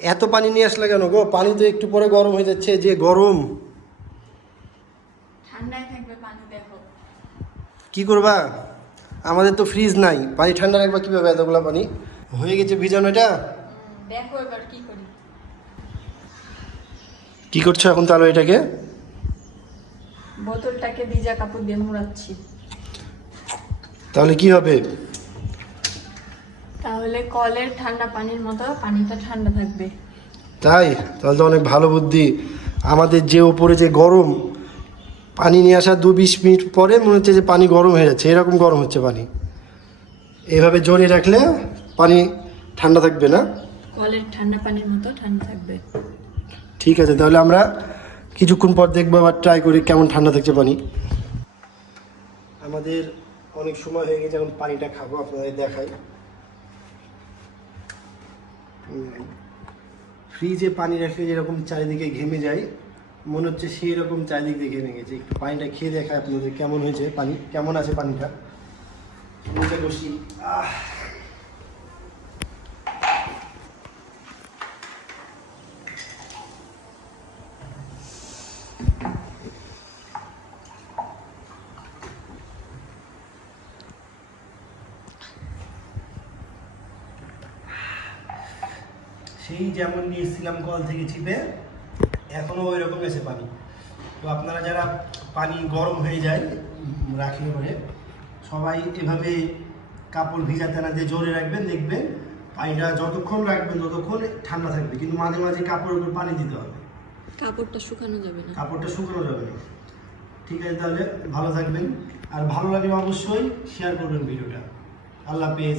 এত পানি নিয়ে আসলে কেন গো? পানি তো একটু পরে গরম হয়ে যাচ্ছে যে গরম। কি করবা? আমাদের তো ফ্রিজ নাই। পানি ঠান্ডা রাখবা কীভাবে এতগুলা পানি? হয়ে গেছে ভিজানো এটা? দেখো এবার কি করি। কি করছ এখন তাহলে এটাকে? বোতলটাকে ভিজা কাপড় দিয়ে মুড়াচ্ছি। তাহলে কি হবে? তাহলে কলের ঠান্ডা পানির মতো পানিটা ঠান্ডা থাকবে। তাই? তাহলে তো অনেক ভালো বুদ্ধি। আমাদের যে ওপরে যে গরম পানি নিয়ে আসার দু বিশ মিনিট পরে মনে হচ্ছে যে পানি গরম হয়ে যাচ্ছে। এরকম গরম হচ্ছে পানি। এভাবে জড়িয়ে রাখলে পানি ঠান্ডা থাকবে না? কলের ঠান্ডা পানির মতো ঠান্ডা থাকবে। ঠিক আছে তাহলে আমরা কিছুক্ষণ পর দেখব আবার ট্রাই করি কেমন ঠান্ডা থাকছে পানি। আমাদের অনেক সময় হয়ে গেছে এখন পানিটা খাব আপনাদের দেখাই। ফ্রিজে পানি রাখলে যেরকম চারিদিকে ঘেমে যায়, মনে হচ্ছে সেই রকম চারিদিক দিয়ে ঘেমে গেছে। একটু পানিটা খেয়ে দেখায় আপনাদের কেমন হয়েছে পানি, কেমন আছে পানিটা? বসি। আহ সেই যেমন নিয়েছিলাম কল থেকে চিপে এখনও ওই রকম আছে পানি। তো আপনারা যারা পানি গরম হয়ে যায় রাখলে পরে সবাই এভাবে কাপড় ভিজাতে না দিয়ে জোরে রাখবেন দেখবেন পানিটা যতক্ষণ রাখবেন ততক্ষণ ঠান্ডা থাকবে। কিন্তু মাঝে মাঝে কাপড়ের উপর পানি দিতে হবে। কাপড়টা শুকানো যাবে না। কাপড়টা শুকানো যাবে না। ঠিক আছে তাহলে ভালো থাকবেন। আর ভালো লাগলে অবশ্যই শেয়ার করবেন ভিডিওটা। আল্লাহ হাফেজ।